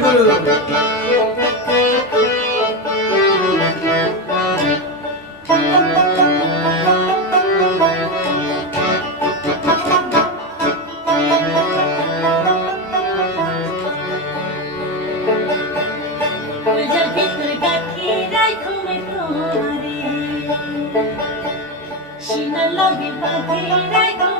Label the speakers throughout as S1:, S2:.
S1: Guru
S2: She no longer fucking like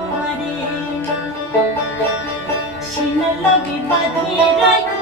S2: 一人。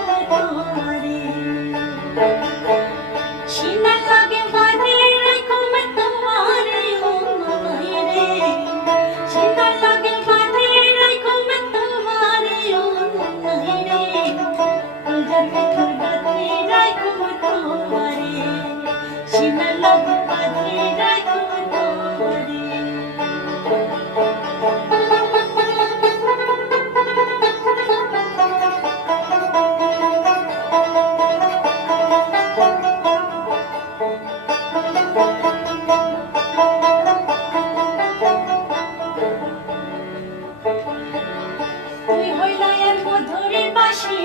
S2: পাশে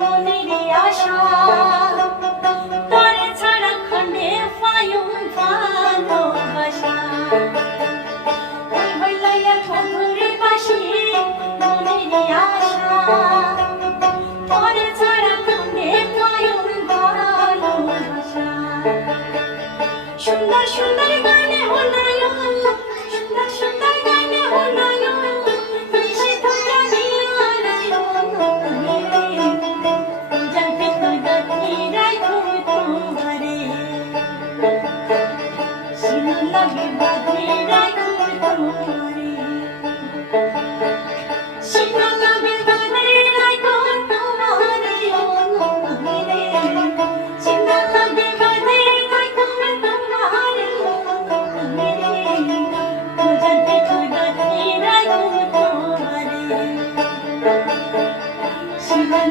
S2: মনের আশা